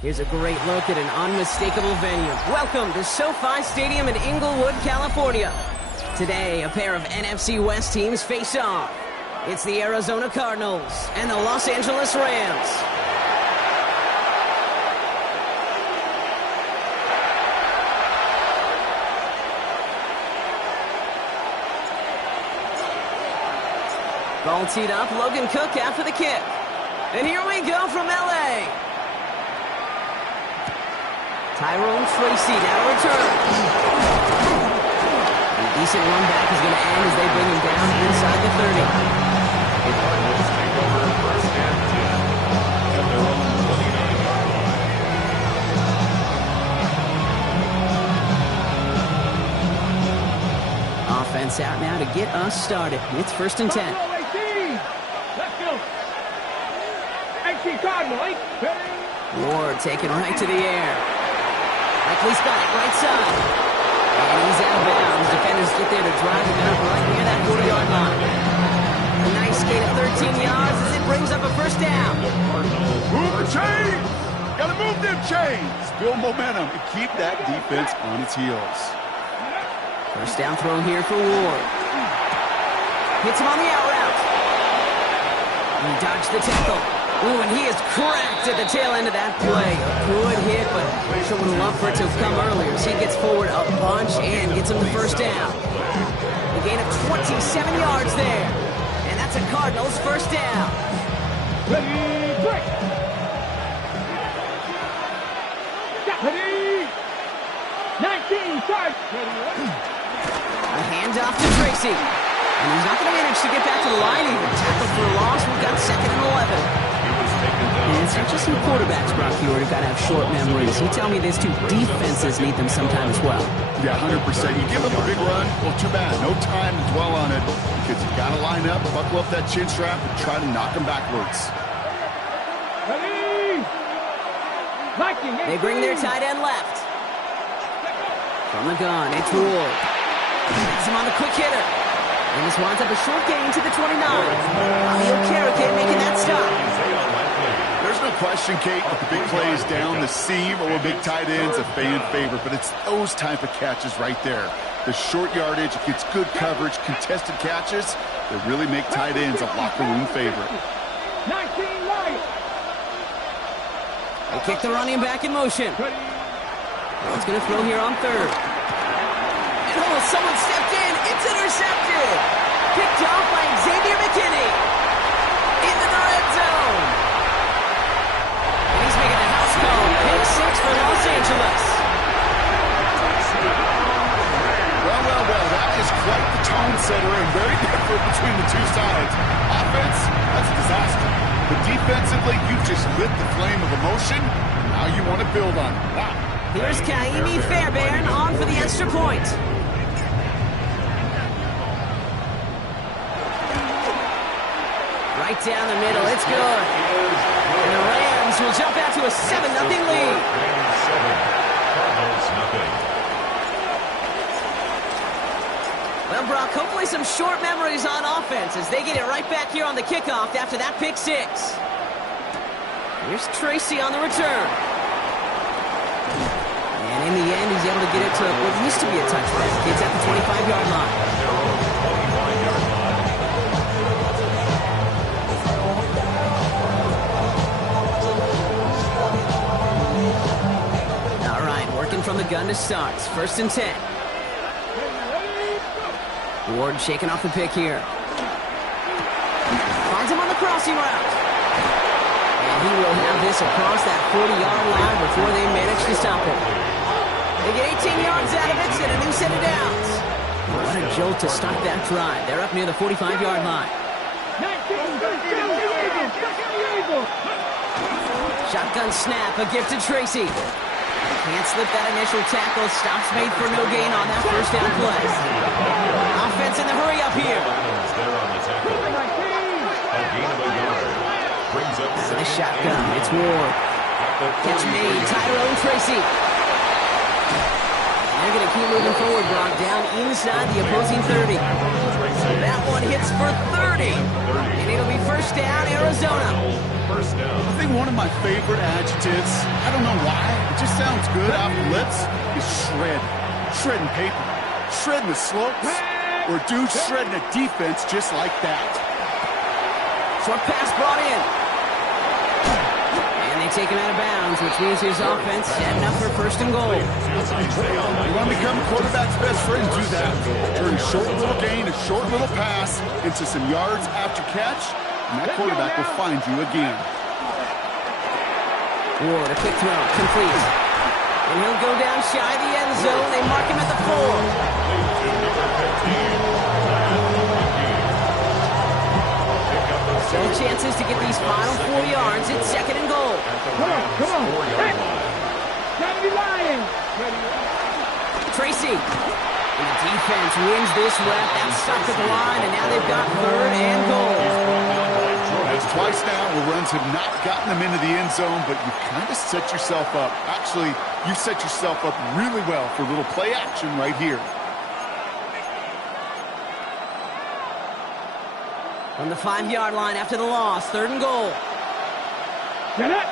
Here's a great look at an unmistakable venue. Welcome to SoFi Stadium in Inglewood, California. Today, a pair of NFC West teams face off. It's the Arizona Cardinals and the Los Angeles Rams. Ball teed up, Logan Cook after the kick. And here we go from L.A. Tyrone Tracy now to return. A decent run back is going to end as they bring him down inside the 30. The Cardinals take over first and 10 at their own 29-yard line. Offense out now to get us started. It's first and 10. Let's go. Ward taken right to the air. Likely's got it right side. And he's out of bounds. Defenders get there to drive him out right near that 40-yard line. A nice gain of 13 yards as it brings up a first down. Move the chains! Gotta move them chains! Build momentum and keep that defense on its heels. First down throw here for Ward. Hits him on the out route. He dodged the tackle. Ooh, and he is cracked at the tail end of that play. A good hit, but sure would love for it to have come earlier as he gets forward a bunch and gets him the first down. A gain of 27 yards there. And that's a Cardinals first down. Ready, break. Ready. 19, start. A handoff to Tracy. And he's not going to manage to get back to the line even. Tackled for a loss. We've got second and 11. And it's not just some quarterbacks, Brock Huard, who've got to have short memories. You tell me this too, defenses need them sometimes as well. Yeah, 100%. You give them a big run, well, too bad. No time to dwell on it because you got to line up, buckle up that chin strap, and try to knock them backwards. Ready. They bring their tight end left. From the gun, it's Ward. Gets him on the quick hitter. And this winds up a short gain to the 29. Leo Carrican making that stop. There's no question, Kate, with the big plays down the seam or big tight ends, a fan favorite, but it's those type of catches right there. The short yardage, it gets good coverage, contested catches that really make tight ends a locker room favorite. 19 right. They kick the running back in motion. What's going to throw here on third? And oh, someone stepped in. It's intercepted. Picked off by Xavier McKinney. Into the red zone. And he's making the house call. Pick 6 for Los Angeles. Well, that is quite the tone setter and very different between the two sides. Offense, that's a disaster. But defensively, you just lit the flame of emotion, and now you want to build on it. Wow. Here's Kaimi Fairbairn on for the extra point. Right down the middle, it's good. And the Rams will jump out to a 7-0 lead. Well, Brock, hopefully some short memories on offense as they get it right back here on the kickoff after that pick 6. Here's Tracy on the return. And in the end, he's able to get it to what used to be a touchback. It's at the 25-yard line. All right, working from the gun to start. First and 10. Ward shaking off the pick here. Finds him on the crossing route. And he will have this across that 40-yard line before they manage to stop him. They get 18 yards out of it and a new set of downs. What a jolt to start that drive. They're up near the 45-yard line. Shotgun snap, a gift to Tracy. Can't slip that initial tackle. Stops made for no gain on that first down play. Offense in the hurry up here. The shotgun, it's Ward. Catch made, Tyrone Tracy. They're going to keep moving forward, Brock, down inside the opposing 30. That one hits for 30. 30. And it'll be first down, Arizona. First down. I think one of my favorite adjectives, I don't know why, it just sounds good off the lips, is shred. Shredding paper. Shredding the slopes. Or dude shredding a defense just like that. Short pass brought in. And they take him out of bounds, which means his offense setting up for first and goal. You want to become a quarterback's best friend, do that. Turn a short little gain, a short little pass into some yards after catch, and that quarterback will find you again. Ward, a quick throw, complete. And he'll go down shy of the end zone. They mark him at the 4. Still chances to get these final 4 yards. It's second and goal. Come on. Hey. County Lions. Tracy. And the defense wins this rep. That's stopped at the line, and now they've got third and goal. That's twice now where runs have not gotten them into the end zone, but you kind of set yourself up. Actually, you set yourself up really well for a little play action right here. On the 5-yard line after the loss, third and goal. Get up.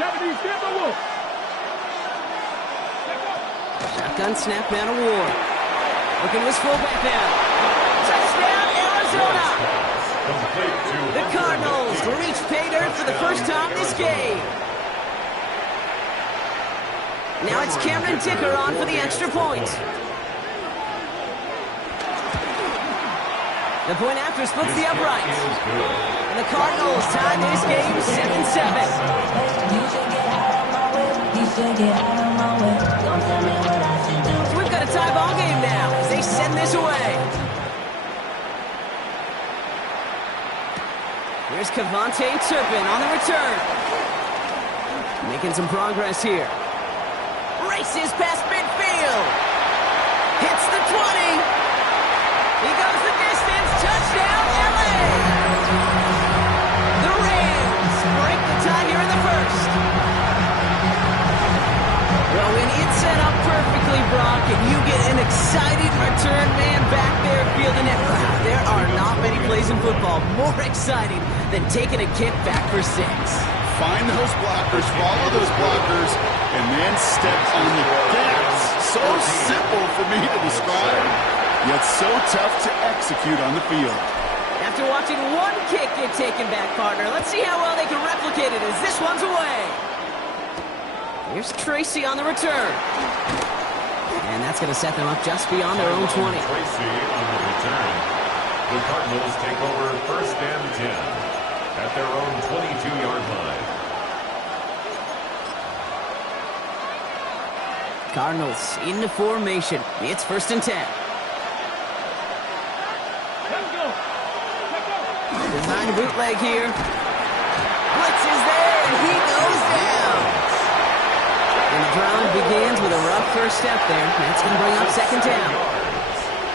Deputy Timberwolf. Shotgun snap down to Ward. Looking to his fullback now. Touchdown, Arizona! The Cardinals reach pay dirt for the first time this game. Now it's Cameron Dicker on for the extra point. The point after splits the uprights. And the Cardinals tie this game 7-7. So we've got a tie ball game now as they send this away. Here's Kevontae Turpin on the return. Making some progress here. Races past midfield. Hits the 20. He goes the distance. Touchdown, LA. The Rams break the tie here in the first. Well, when it's set up perfectly, Brock, and you get an exciting return man back there fielding it, there are not many plays in football more exciting than taking a kick back for 6. Find those blockers, follow those blockers, and then step on the gas. So simple for me to describe, yet so tough to execute on the field. After watching one kick get taken back, partner, let's see how well they can replicate it as this one's away. Here's Tracy on the return. And that's going to set them up just beyond their own 20. Tracy on the return. The Cardinals take over first and 10 at their own 22-yard line. Cardinals into formation. It's first and 10. Let's go. Design bootleg here. Blitz is there, and he goes down. And the drive begins with a rough first step there. That's going to bring up second down.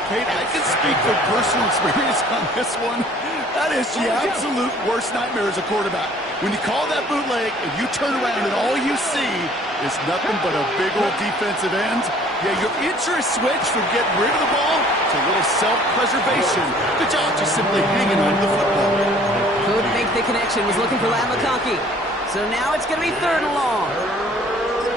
Kate, I can speak from personal experience on this one. That is the absolute worst nightmare as a quarterback. When you call that bootleg and you turn around and all you see is nothing but a big old defensive end, yeah, your interest switch from getting rid of the ball to a little self-preservation. The job just simply hanging on to the football. Couldn't make the connection. Was looking for Lam McConkey. So now it's going to be third and long.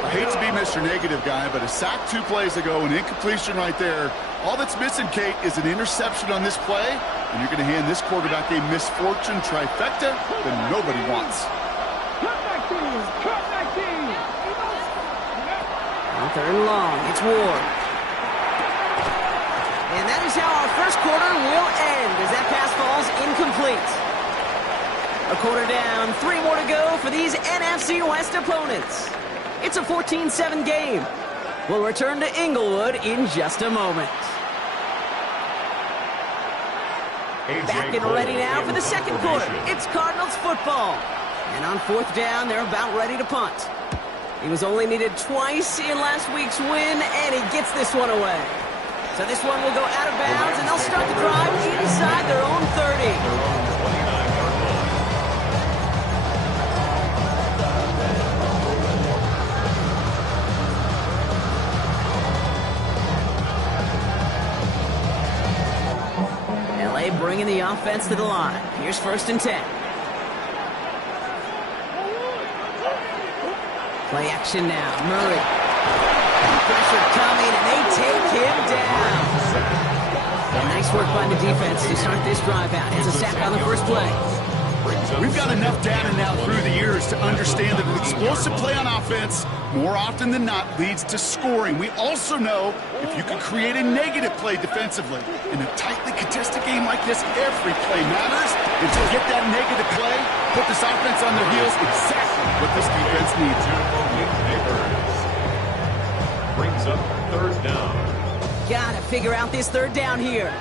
I hate to be Mr. Negative guy, but a sack 2 plays ago, an incompletion right there. All that's missing, Kate, is an interception on this play, and you're going to hand this quarterback a misfortune trifecta that nobody wants. Cut back team. On third and long, it's Ward. And that is how our first quarter will end as that pass falls incomplete. A quarter down, 3 more to go for these NFC West opponents. It's a 14-7 game. We'll return to Inglewood in just a moment. Back and ready now for the second quarter. It's Cardinals football. And on fourth down, they're about ready to punt. He was only needed twice in last week's win, and he gets this one away. So this one will go out of bounds, and they'll start the drive inside their own 30. bringing bringing the offense to the line. Here's 1st and 10. Play action now. Murray. Pressure coming, and they take him down. And nice work by the defense to start this drive out. It's a sack on the first play. We've got enough data now through the years to understand that an explosive play on offense more often than not leads to scoring. We also know if you can create a negative play defensively. In a tightly contested game like this, every play matters. And to get that negative play, put this offense on their heels, exactly what this defense needs. Brings up 3rd down. Gotta figure out this 3rd down here.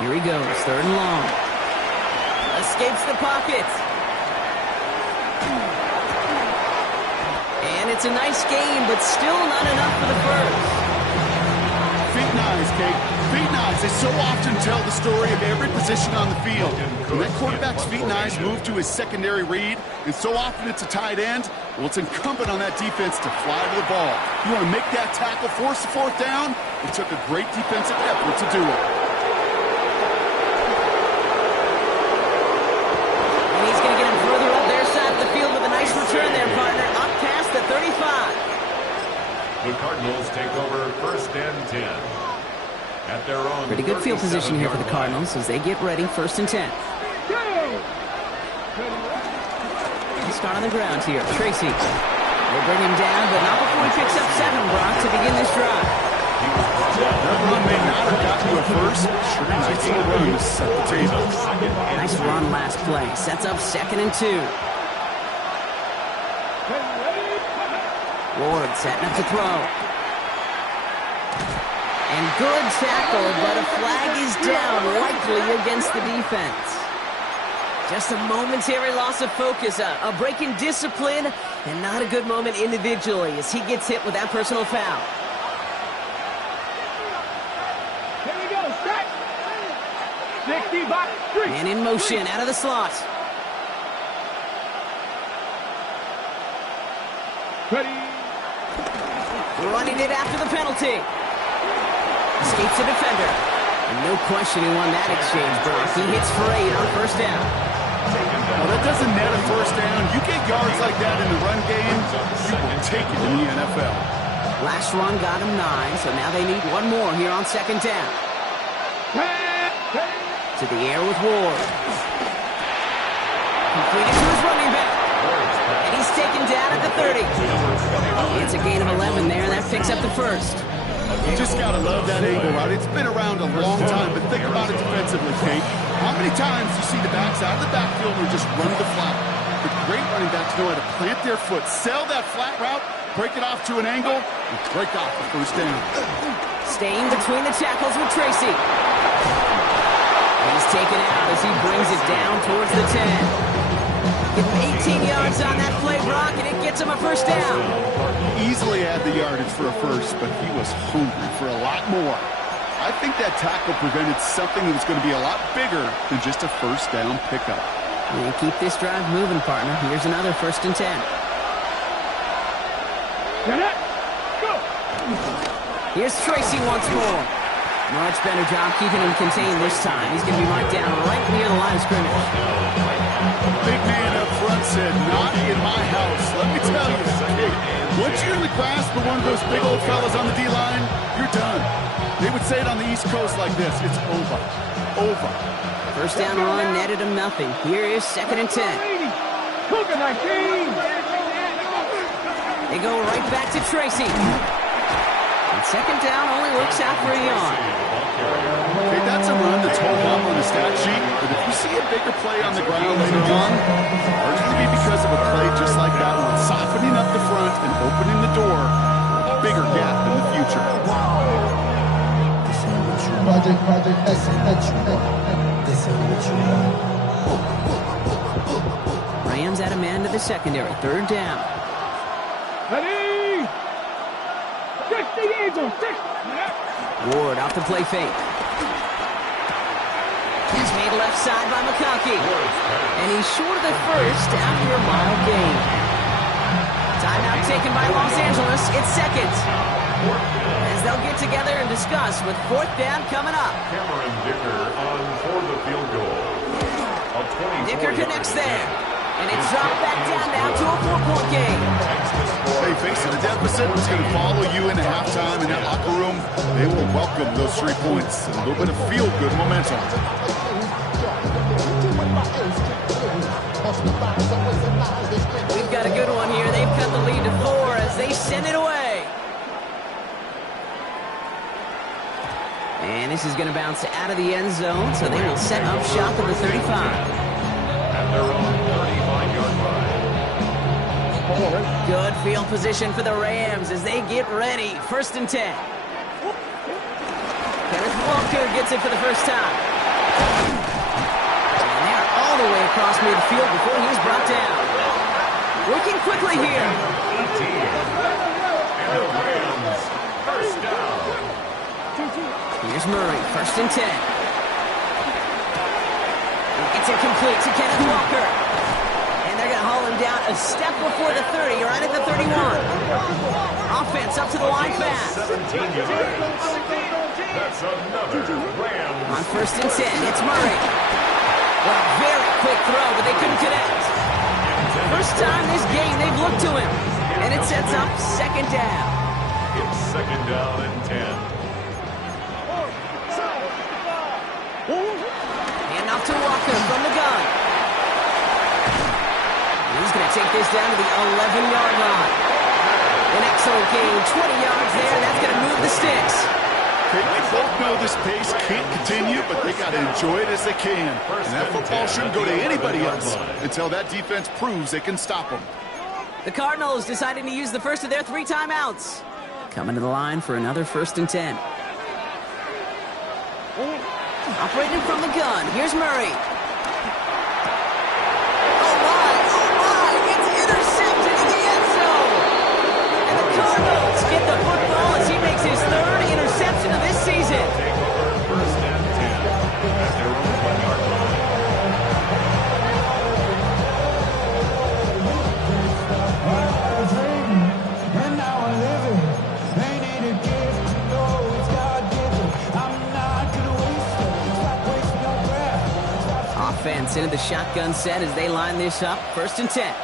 Here he goes, 3rd and long. Escapes the pocket. And it's a nice game, but still not enough for the first. Feet and eyes, Kate. Feet and eyes. They so often tell the story of every position on the field. When that quarterback's feet and eyes move to his secondary read, and so often it's a tight end, well, it's incumbent on that defense to fly to the ball. You want to make that tackle, force the 4th down? It took a great defensive effort to do it. And he's going to get him further up their side of the field with a nice return there, partner. Up past the 35. The Cardinals take over 1st and 10. At their own Pretty good field position here for the Cardinals as they get ready, 1st and 10. He'll start on the ground here. Tracy. They'll bring him down, but not before he picks up 7, Brock, to begin this drive. That run may not have gotten you a first. Sure, nice little run to set the table. Nice run last play. Sets up 2nd and 2. Ward setting up to throw. And good tackle, but a flag is down, likely against the defense. Just a momentary loss of focus, a break in discipline, and not a good moment individually as he gets hit with that personal foul. Here we go, strike. 60 box 3. And in motion, out of the slot. Ready. Running it after the penalty. Escapes a defender. And no question he won that exchange, Brock. He hits for 8 on 1st down. Well, that doesn't net a 1st down. You get yards like that in the run game, you will take it in the NFL. Last run got him 9, so now they need one more here on 2nd down. To the air with Ward. Completed to his running back. And he's taken down at the 30. It's a gain of 11 there, and that picks up the first. You just got to love that angle route. It's been around a long time, but think about it defensively, Kate. How many times do you see the backs out of the backfield or just run the flat? The great running backs know how to plant their foot, sell that flat route, break it off to an angle, and break off the 1st down. Staying between the tackles with Tracy. He's taken out as he brings it down towards the 10. Give him 18 yards on that play, Brock, and it gets him a 1st down. Easily had the yardage for a first, but he was hungry for a lot more. I think that tackle prevented something that was going to be a lot bigger than just a 1st down pickup. And keep this drive moving, partner. Here's another 1st and 10. Go. Here's Tracy once more. Much better job keeping him contained this time. He's going to be marked down right near the line of scrimmage. Big man up front said, not in my house. Let me tell you, hey, once you're in the grasp of one of those big old fellas on the D-line, you're done. They would say it on the East Coast like this, it's over. Over. 1st down run netted him nothing. Here is 2nd and 10. Cougar 19. They go right back to Tracy. And 2nd down only works out for a yard. Okay, that's a run that's hold up on the stat sheet, but if you see a bigger play on the ground later on, it's largely be because of a play just like that one, softening up the front and opening the door, a bigger gap in the future. Rams at a man to the secondary. 3rd down. Ready. 60 Eagles. 60. Ward off the play fake. His Made left side by McConkey. And he's short of the first after a mile gain. Timeout taken by Los Angeles. It's seconds. As they'll get together and discuss with fourth down coming up. Cameron Dicker on for the field goal. Dicker connects there. And it's dropped back down now to a 4-point game. Hey, facing a deficit, it's going to follow you into halftime in that locker room. They will welcome those 3 points and a little bit of feel-good momentum. We've got a good one here. They've cut the lead to 4 as they send it away. And this is going to bounce out of the end zone, so they will set up shop at the 35. At their own 35-yard line. Good field position for the Rams as they get ready. 1st and 10. Kenneth Walker gets it for the first time. And they're all the way across midfield before he's brought down. Working quickly here. 18. And the Rams, first down. Here's Murray, 1st and 10. It's incomplete to Kenneth Walker. And they're going to haul him down a step before the 30, right at the 31. Offense up to the line fast. 17 yards. That's another Rams. On 1st and 10, it's Murray. Well, very quick throw, but they couldn't connect. First time this game they've looked to him. And it sets up 2nd down. It's 2nd down and 10. And off to Walker from the gun. He's going to take this down to the 11-yard line. An excellent gain, 20 yards there. That's going to move the sticks. They both know this pace can't continue, but they got to enjoy it as they can. And that football shouldn't go to anybody else until that defense proves they can stop them. The Cardinals deciding to use the first of their 3 timeouts. Coming to the line for another 1st and 10. Operating from the gun. Here's Murray. Oh my, it's intercepted in the end zone. And the Cardinals get the football as he makes his 3rd interception of this season. Take over 1st and 10 at their own 1-yard line. Offense into the shotgun set as they line this up. 1st and 10.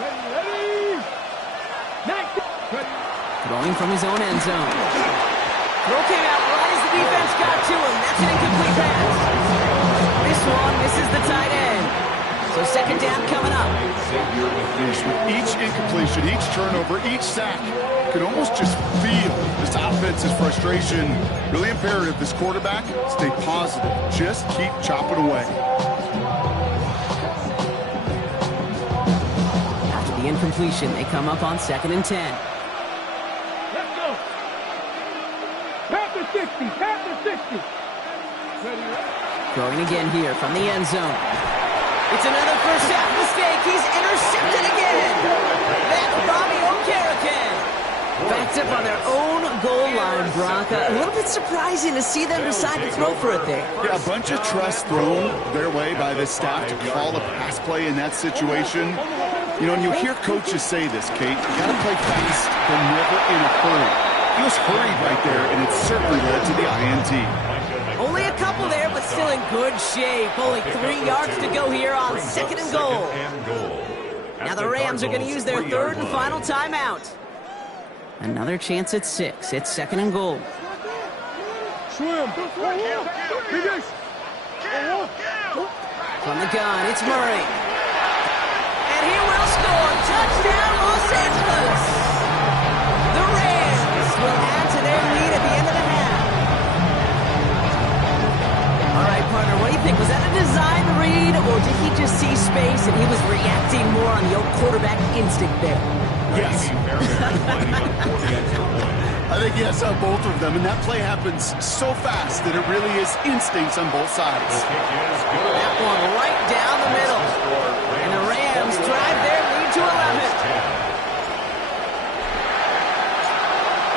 Throwing from his own end zone. Throw came out right as the defense got to him. That's an incomplete pass. This one misses the tight end. So 2nd down coming up. With each incompletion, each turnover, each sack, you can almost just feel this offense's frustration. Really imperative, this quarterback, stay positive. Just keep chopping away. After the incompletion, they come up on 2nd and 10. Let's go. Pat the 60. Pat the 60. Ready? Throwing again here from the end zone. It's another first half mistake. He's intercepted again. That's Bobby Okereke. Backed up on their own goal line, Brock. A little bit surprising to see them decide to throw for it there. Yeah, a bunch of trust thrown their way by this staff to call a pass play in that situation. You know, and you hear coaches say this, Kate, you got to play fast, but never in a hurry. He was hurried right there, and it certainly led to the INT. Only a couple there, but still in good shape. Only 3 yards to go here on 2nd and goal. Now the Rams are going to use their 3rd and final timeout. Another chance at 6. It's 2nd and goal. Swim. From the gun, it's Murray. And he will score. Touchdown, Los Angeles. The Rams will add to their lead at the end of the half. All right, partner, what do you think? Was that a design read, or did he just see space and he was reacting more on the old quarterback instinct there? Yes. I think yes on both of them, and that play happens so fast that it really is instincts on both sides. That one right down the middle. And the Rams drive their lead to 11.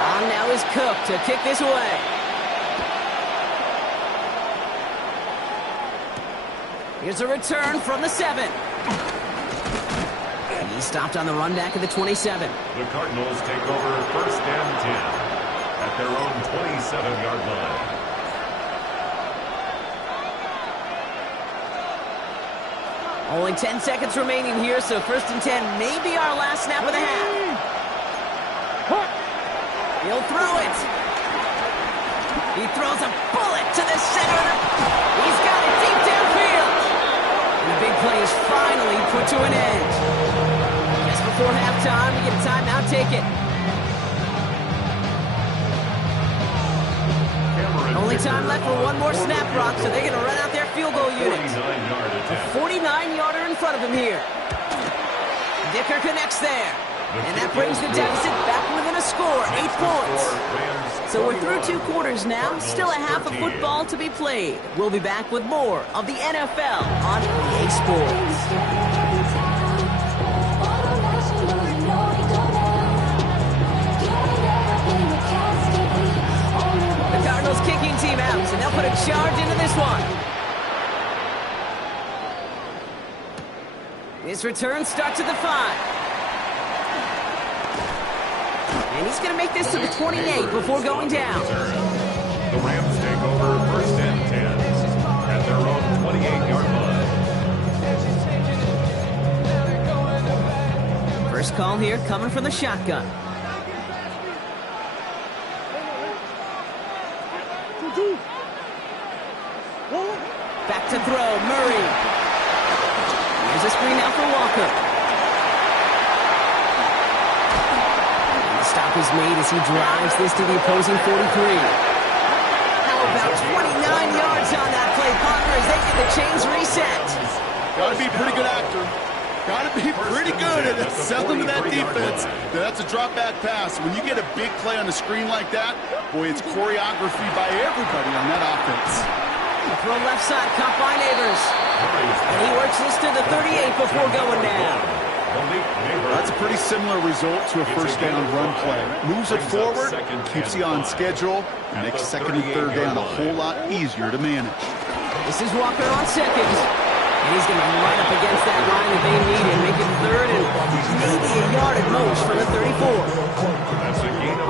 On now is Cook to kick this away. Here's a return from the 7. He stopped on the run back of the 27. The Cardinals take over first and 10 at their own 27-yard line. Only 10 seconds remaining here, so first and 10 may be our last snap of the half. He'll throw it. He throws a bullet to the center. He's got it deep downfield. And the big play is finally put to an end. Just before halftime, we get a timeout, take it. Only time left for one more snap, Brock, so they're going to run out their field goal unit. 49-yarder in front of him here. Dicker connects there. And that brings the deficit back within a score, 8 points. So we're through 2 quarters now, still a half of football to be played. We'll be back with more of the NFL on EA Sports. The Cardinals kicking team out, so they'll put a charge into this one. This return starts at the 5. And he's going to make this to the 28 before going down. The Rams take over first and 10 at their own 28-yard line. First call here coming from the shotgun. Back to throw, Murray. Here's a screen out for Walker. Stop is made as he drives this to the opposing 43. How about 29 yards on that play, partner, as they get the chains reset. Got to be a pretty good actor. Got to be pretty good at selling to that defense. That's a drop back pass. When you get a big play on the screen like that, boy, it's choreography by everybody on that offense. A throw left side, caught by Neighbors. And he works this to the 38 before going down. That's a pretty similar result to a first down run play. Moves it forward, keeps you on schedule, and makes second and third down a whole lot easier to manage. This is Walker on second. And he's going to be right up against that line that they need and make it third and maybe a yard at most from the 34.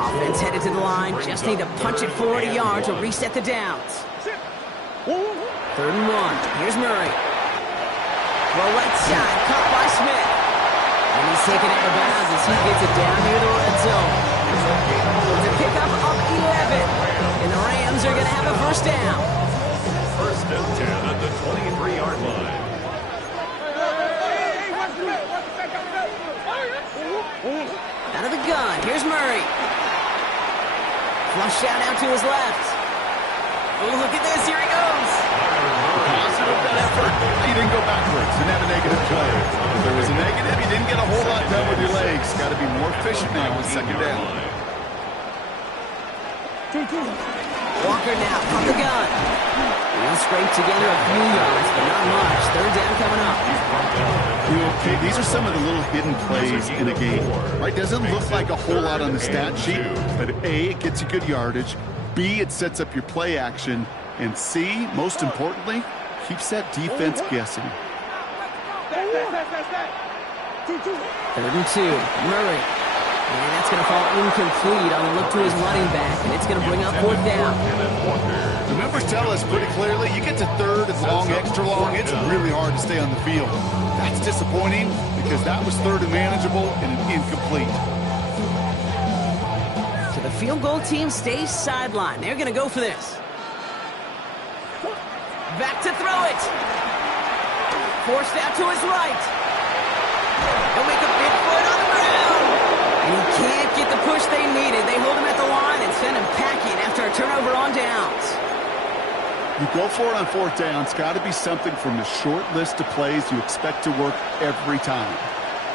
Offense headed to the line. Just need to punch it forward a yard to reset the downs. 3rd and 1. Here's Murray. Throw right side, caught by Smith. And he's taken out of bounds as he gets it down near the red zone. It's a pickup of 11. And the Rams are going to have a first down. First and 10 at the 23-yard line. Out of the gun, here's Murray. Flush out out to his left. Oh, look at this, here he goes. Positive that effort. He didn't go backwards, didn't have a negative play. If there was a negative, he didn't get a whole lot done with your legs. Got to be more efficient now on second down. Walker now from the gun. He'll scrape together a few yards, but not much. 3rd down coming up. Okay, these are some of the little hidden plays in a game. Right? Doesn't look like a whole lot on the stat sheet, but A, it gets you good yardage. B, it sets up your play action. And C, most importantly, keeps that defense guessing. 3rd and 2. Murray. And that's going to fall incomplete on the look to his running back, and it's going to bring up 4th down. The numbers tell us pretty clearly, you get to 3rd and long, extra long, it's really hard to stay on the field. That's disappointing because that was 3rd and manageable and an incomplete. So the field goal team stays sidelined. They're going to go for this. Back to throw it. Forced out to his right. He'll make a big foot on the ground. And he can't get the push they needed. They hold him at the line and send him packing after a turnover on downs. You go for it on 4th down. It's got to be something from the short list of plays you expect to work every time.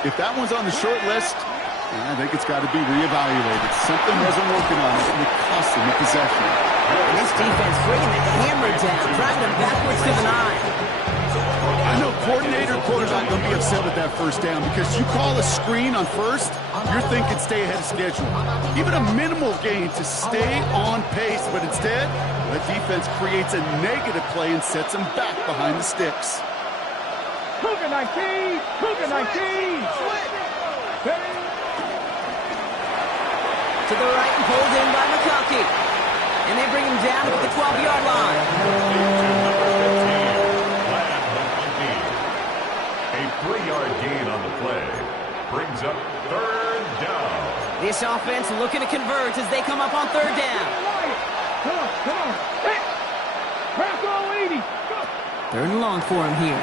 If that one's on the short list, I think it's got to be reevaluated. Something wasn't working on it, and it cost them the possession. And this defense bringing the hammer down, driving them backwards to the 9. I know coordinator and quarterback going to be upset with that first down because you call a screen on first, you're thinking stay ahead of schedule. Even a minimal gain to stay on pace, but instead, the defense creates a negative play and sets them back behind the sticks. Cougar 19. Cougar 19. To the right and pulled in by McConkey. And they bring him down at the 12-yard line. A 3-yard gain on the play. Brings up 3rd down. This offense looking to convert as they come up on 3rd down. Come on. Hey. Crack all 80. Go. 3rd and long for him here.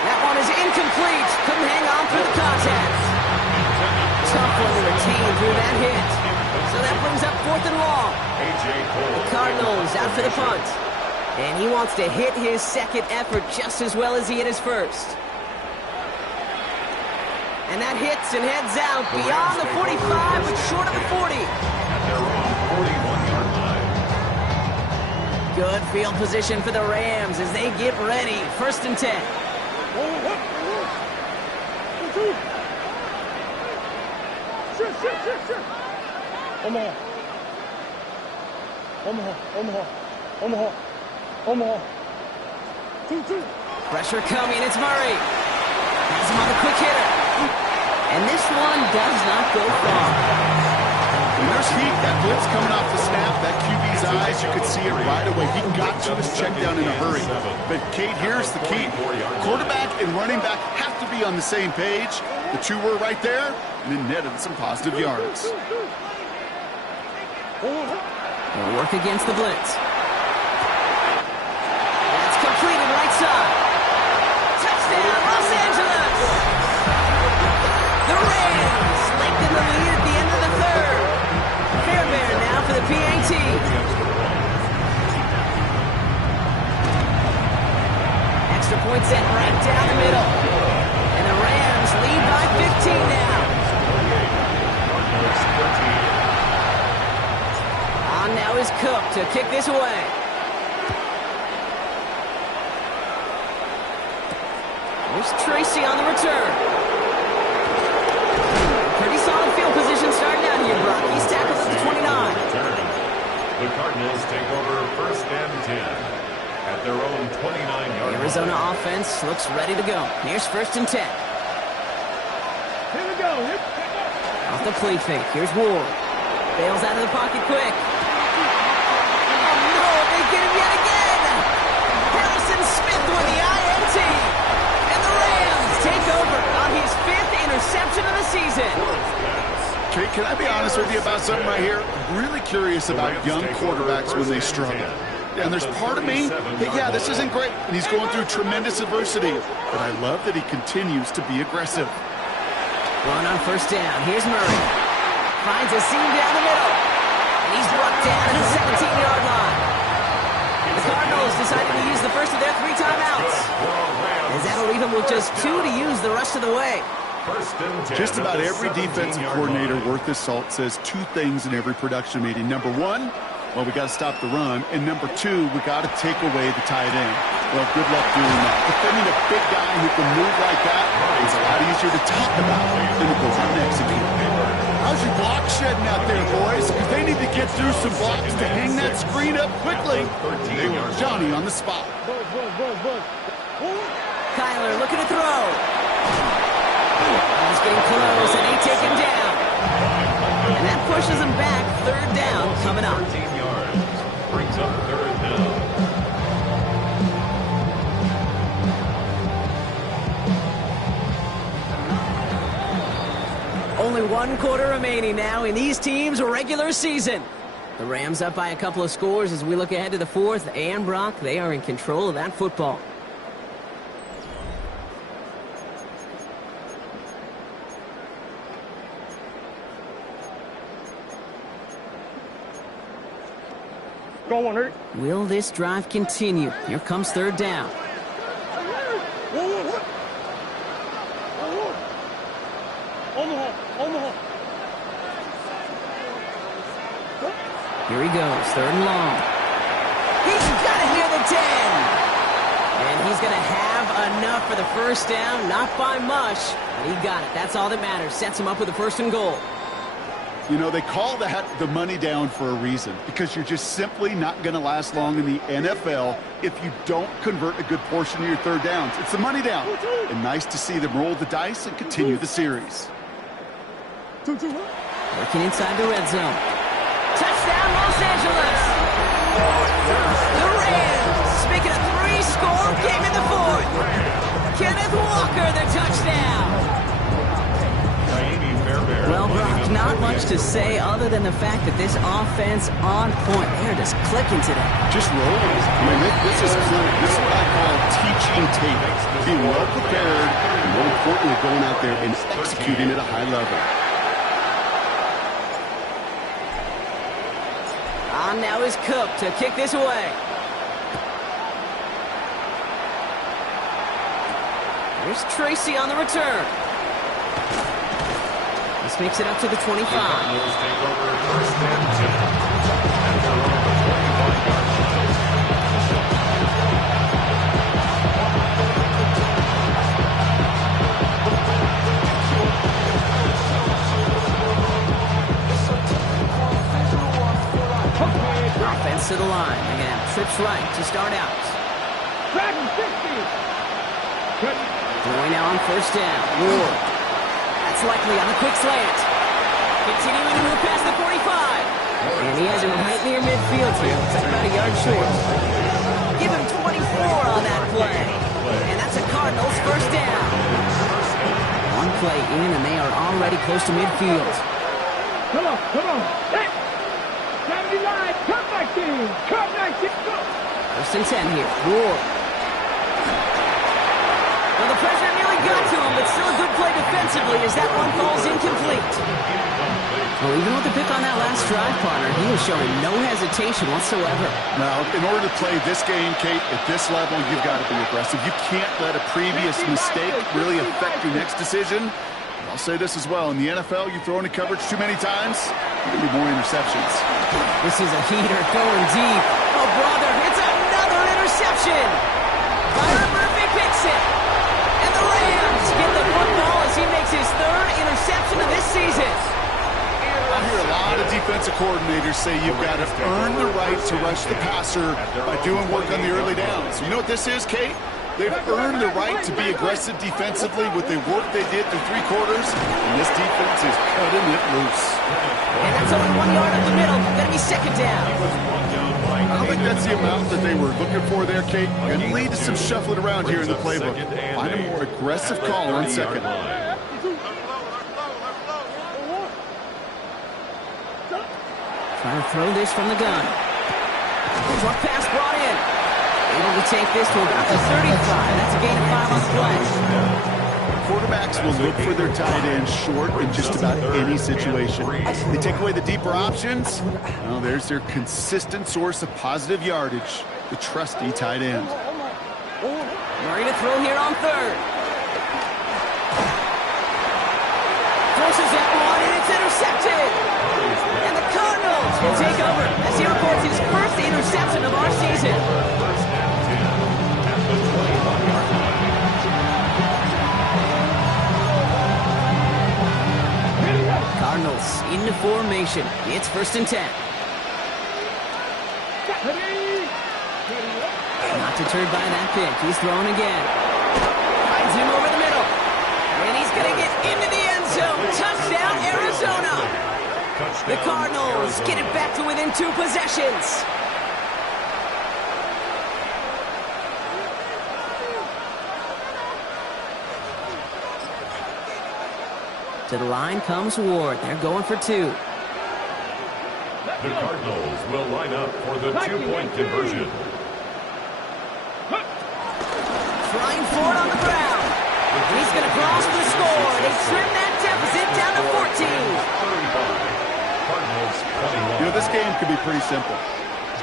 That one is incomplete. Couldn't hang on through the contact. Tough one to retain through that hit. So that brings up 4th and long. The Cardinals out for the punt. And he wants to hit his second effort just as well as he hit his first. And that hits and heads out beyond the 45, but short of the 40. At their own 41-yard line. Good field position for the Rams as they get ready. 1st and 10. Omaha. 2-2. Pressure coming, it's Murray. Has him on the quick hitter. And this one does not go far. And there's heat. That blitz coming off the snap. That QB's eyes, you could see it right away. He got to his check down in a hurry. But, Kate, here's the key. Quarterback and running back have to be on the same page. The two were right there, and then netted some positive yards. They'll work against the blitz. That's completed right side. Touchdown, Los Angeles! The Rams lengthen the lead at the end of the 3rd. Fairbairn now for the PAT. Extra point set right down the middle. And the Rams lead by 15 now. On now is Cook to kick this away. There's Tracy on the return. Pretty solid field position starting out here, Brock. He's tackled at the 29. The Cardinals take over 1st and 10 at their own 29-yard line. Arizona offense looks ready to go. Here's 1st and 10. Here we go. Off the play fake. Here's Ward. Bails out of the pocket quick. Oh, no, they get him yet again. Harrison Smith with the INT. And the Rams take over on his 5th interception of the season. Kate, can I be honest with you about something right here? I'm really curious about young quarterbacks when they struggle. And there's part of me that, yeah, this isn't great, and he's going through tremendous adversity. But I love that he continues to be aggressive. Run on 1st down. Here's Murray. Finds a seam down the middle. And he's brought down at the 17-yard line. The Cardinals decided to use the first of their 3 timeouts. As that'll leave them with just 2 to use the rest of the way. Just about every defensive coordinator worth his salt says 2 things in every production meeting. Number 1, well, we got to stop the run. And number 2, we got to take away the tight end. Well, good luck doing that. Defending a big guy who can move like that is a lot easier to talk about than to go out and execute. How's your block shedding out there, boys? Because they need to get through some blocks to hang that screen up quickly. They want Johnny on the spot. Kyler looking to throw. He's getting close, and they take him down. And that pushes him back. 3rd down coming up. 13 yards. Brings up 3rd down. Only 1 quarter remaining now in these teams' regular season. The Rams up by a couple of scores as we look ahead to the 4th. And Brock, they are in control of that football. Go on, Eric. Will this drive continue? Here comes 3rd down. Omaha. Here he goes, 3rd and long. He's got it near the 10. And he's going to have enough for the 1st down. Not by much, but he got it. That's all that matters. Sets him up with a 1st and goal. You know, they call that the money down for a reason, because you're just simply not going to last long in the NFL if you don't convert a good portion of your third downs. It's the money down. And nice to see them roll the dice and continue the series. Working inside the red zone. Touchdown, Los Angeles! The Rams make it a 3-score game in the fourth. Kenneth Walker, the touchdown. Well, Brock, not much to say other than the fact that this offense on point. They're just clicking today. Just rolling. I mean, this is clinic. This is what I call teaching tape. Being well prepared, and more importantly, going out there and executing at a high level. On now is Cook to kick this away. Here's Tracy on the return. This makes it up to the 25. The Cardinals take over first and 10 at their own 25-yard line. Offense to the line. Again, trips right to start out. Back 60. Going now on first down. Ward. That's likely on the quick slant. Continuing to move past the 45. And he has it right near midfield here. It's about a yard short. Give him 24 on that play. And that's a Cardinals first down. One play in, and they are already close to midfield. Come on. Hey. 79. Come back team. Come back team. Go. First and 10 here. Ward. Well, the pressure nearly got to him, but still a good play defensively as that one falls incomplete. Well, even with the pick on that last drive, partner, he was showing no hesitation whatsoever. Now, in order to play this game, Kate, at this level, you've got to be aggressive. You can't let a previous mistake really affect your next decision. I'll say this as well. In the NFL, you throw into coverage too many times, you're going to be more interceptions. This is a heater going deep. Oh, brother, it's another interception. Byron Murphy picks it. And the Rams get the football as he makes his third interception of this season. I hear a lot of defensive coordinators say you've got to earn the right to rush the passer by doing work on the early downs. You know what this is, Kate? They've earned the right to be aggressive defensively with the work they did through 3 quarters, and this defense is cutting it loose. And that's only 1 yard up the middle. Going to be second down. I don't think that's the amount that they were looking for there, Kate. Going to lead to some shuffling around here in the playbook. Find a more aggressive call on second. Trying to throw this from the gun. Drop pass brought in. Able to take this to about the 35. That's a gain of 5 on the play. Quarterbacks will look for their tight end short in just about any situation. They take away the deeper options. Well, there's their consistent source of positive yardage, the trusty tight end. Murray to throw here on third. Forces that one, and it's intercepted. And the Cardinals will take over as he reports his first interception of our season. Cardinals into formation. It's first and 10. Not deterred by that pick. He's throwing again. Finds him over the middle. And he's going to get into the end zone. Touchdown, Arizona. The Cardinals get it back to within 2 possessions. To the line comes Ward. They're going for 2. The Cardinals will line up for the 2-point conversion. Trying for it on the ground. He's going to cross the score. They trim that deficit down to 14. You know, this game could be pretty simple.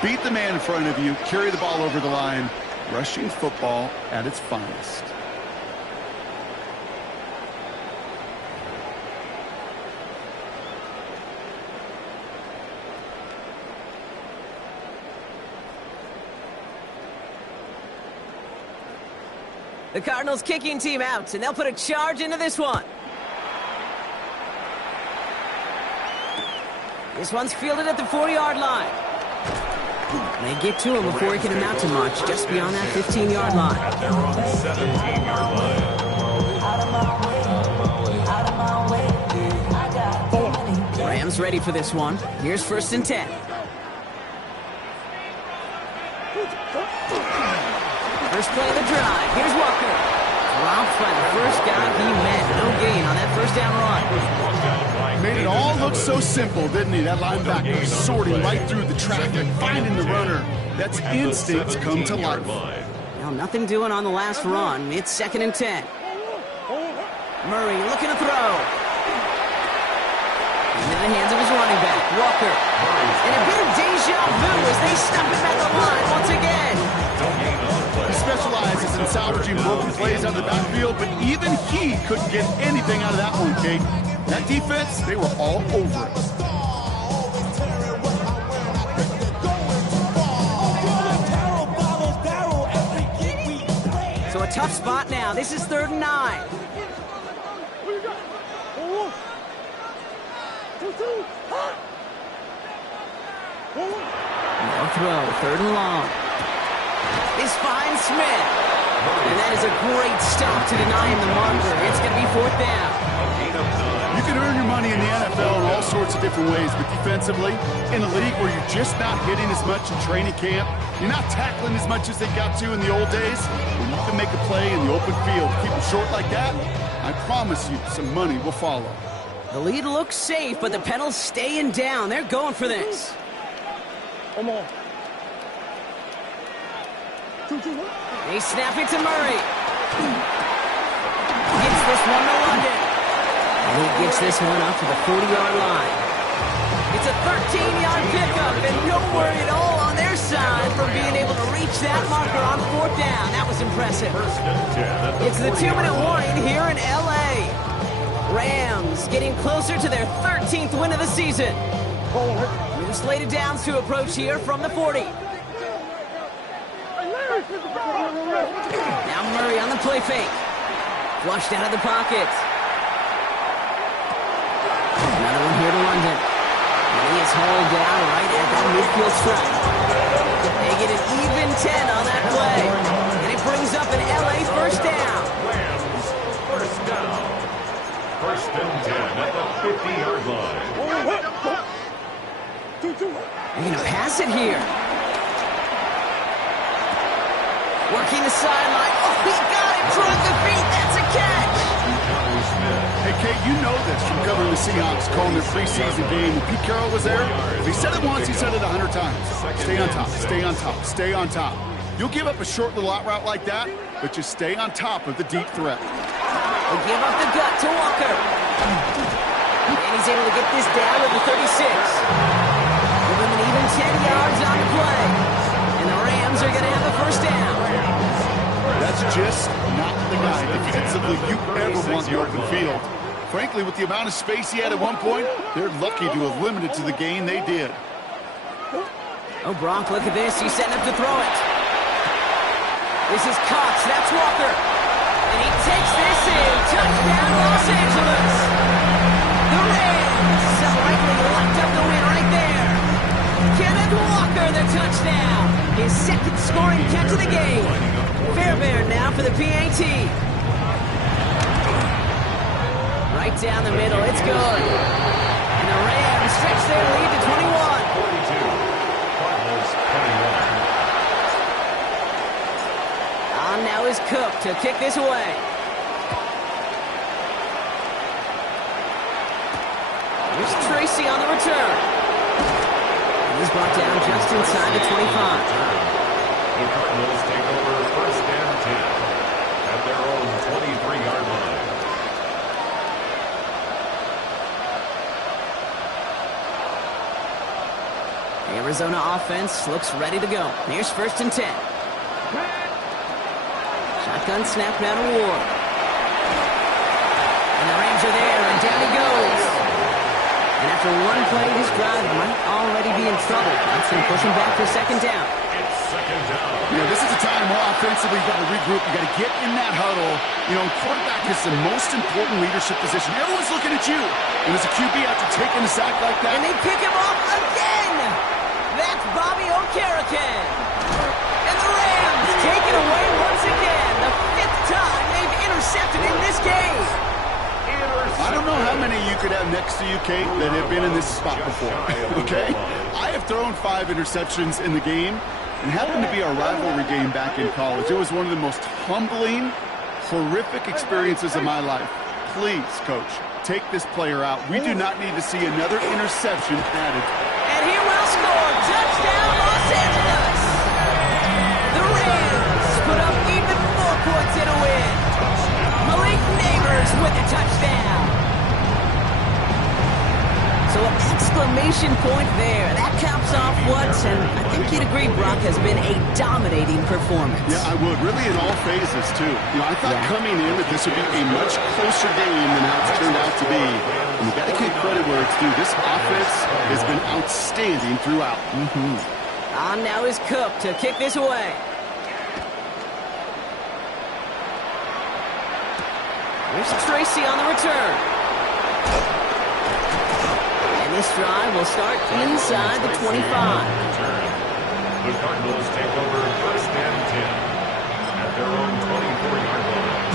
Beat the man in front of you, carry the ball over the line, rushing football at its finest. The Cardinals kicking team out, and they'll put a charge into this one. This one's fielded at the 40-yard line. They get to him before he can amount to much, just beyond that 15-yard line. At their own 17-yard line. Rams ready for this one. Here's 1st and 10. First play of the drive. Here's Walker. Dropped by the first guy he met. No gain on that first down run. Made it all look so simple, didn't he? That linebacker sorting right through the traffic, finding the runner. That's instincts come to life. Now, nothing doing on the last run. It's 2nd and 10. Murray looking to throw. Into the hands of his running back, Walker. And a bit of deja vu as they stop him at the line once again. He specializes in salvaging broken plays out of the backfield, but even he couldn't get anything out of that one, Kate. That defense, they were all over it. So a tough spot now. This is 3rd and 9. No throw, 3rd and long. This finds Smith. And that is a great stop to deny him the marker. It's going to be 4th down. You can earn your money in the NFL in all sorts of different ways, but defensively, in a league where you're just not hitting as much in training camp, you're not tackling as much as they got to in the old days, when you can make a play in the open field, keep them short like that, I promise you some money will follow. The lead looks safe, but the Penals staying down. They're going for this. Come on. They snap it to Murray. Gets this one to London. And he gets this one up to the 40-yard line. It's a 13-yard pickup, and no worry at all on their side from being able to reach that marker on 4th down. That was impressive. It's the 2-minute warning here in L.A. Rams getting closer to their 13th win of the season. With slated downs to approach here from the 40. Now Murray on the play fake. Flushed out of the pocket. Another one here to London. And he is hauled down right at that midfield stripe. They get an even 10 on that play. And it brings up an LA 1st down. Rams, 1st down. 1st and 10 at the 50-yard line. They're going to pass it here. Working the sideline. Oh, he got it. Drug the feet. That's a catch. Hey, Kate, you know this from covering the Seahawks, calling their preseason game. When Pete Carroll was there, if he said it once, he said it 100 times. Stay on top, stay on top, stay on top. You'll give up a short little out route like that, but just stay on top of the deep threat. They'll give up the gut to Walker. And he's able to get this down to the 36. Give him an even 10 yards on the play. And the Rams are going to have the 1st down. That's just not the guy defensively you ever want in the open field. Frankly, with the amount of space he had at one point, they're lucky to have limited to the gain they did. Oh, Brock, look at this. He's setting up to throw it. This is Cox. That's Walker. And he takes this in. Touchdown, Los Angeles. The Rams rightly locked up the win right there. Kenneth Walker, the touchdown. His 2nd scoring catch of the game. Fairbairn now for the PAT. Right down the middle. It's good. And the Rams stretch their lead to 21. 42. Cardinals 21. On now is Cook to kick this away. Here's Tracy on the return. And he's brought down just inside the 25. The Cardinals take over 1st and 10 at their own 23-yard line. The Arizona offense looks ready to go. Here's 1st and 10. Shotgun snap now to Ward. And the Rams are there, and down he goes. And after one play, this drive might already be in trouble. That's going to push him back for 2nd down. It's 2nd down. You know, this is the time where offensively you got to regroup. You got to get in that huddle. You know, quarterback is the most important leadership position. Everyone's looking at you. And as a QB, after taking a sack like that, And they pick him off know how many you could have next to you, Kate, that have been in this spot before, okay? I have thrown 5 interceptions in the game. It happened to be our rivalry game back in college. It was one of the most humbling, horrific experiences of my life. Please, Coach, take this player out. We do not need to see another interception added. And he will score. Touchdown, Los Angeles. The Rams put up even more points in a win. Malik Neighbors with a touchdown. So an exclamation point there. That caps off what, and I think you'd agree, Brock, has been a dominating performance. Yeah, I would. Really in all phases, too. You know, I thought coming in that this would be a much closer game than how it's turned out to be. And you got to give credit where it's due. This offense has been outstanding throughout. On now is Cook to kick this away. Here's Tracy on the return. And this drive will start inside the 25. The Cardinals take over first and 10 at their own 24-yard line.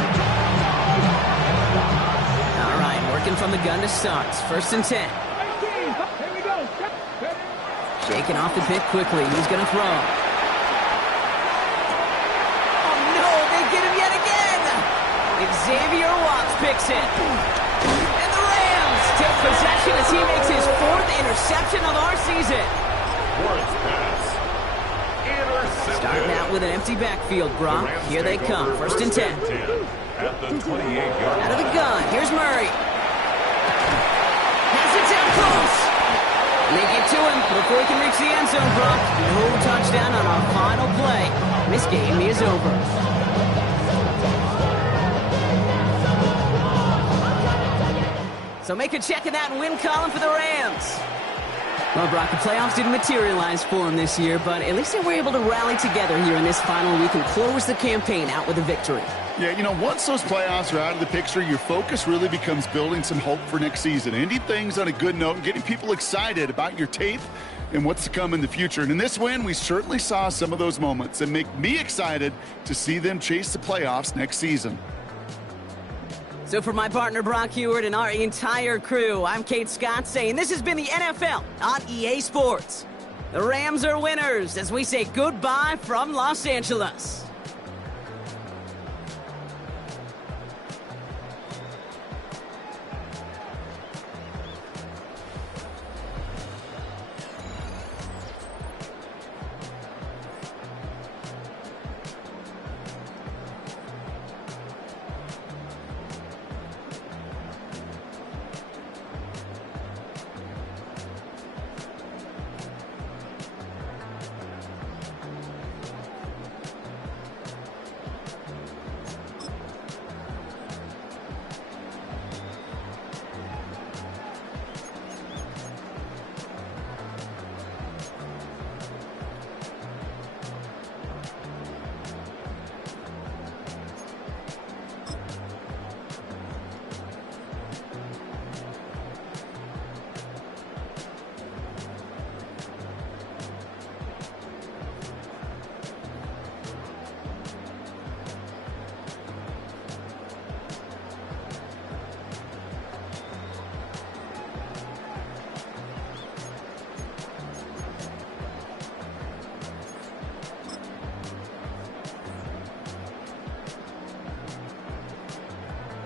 All right, working from the gun to start. First and 10. Here we go. Shaking off the pick quickly. He's going to throw. Oh, no, they get him yet again. Xavier Watts picks it. And the Rams take possession as he makes his 4th interception of our season. Lawrence pass. Intercepted. Starting out with an empty backfield, Brock. Here they come. First and 10. At the 28-yard Out of the line. gun. Here's Murray. Has it down close. And they get to him before he can reach the end zone, Brock. No touchdown on our final play. This game is over. So make a check in that win column for the Rams. Well, Brock, the playoffs didn't materialize for them this year, but at least they were able to rally together here in this final week and close the campaign out with a victory. Yeah, you know, once those playoffs are out of the picture, your focus really becomes building some hope for next season. Ending things on a good note and getting people excited about your tape and what's to come in the future. And in this win, we certainly saw some of those moments and make me excited to see them chase the playoffs next season. So for my partner Brock Huard and our entire crew, I'm Kate Scott saying this has been the NFL on EA Sports. The Rams are winners as we say goodbye from Los Angeles.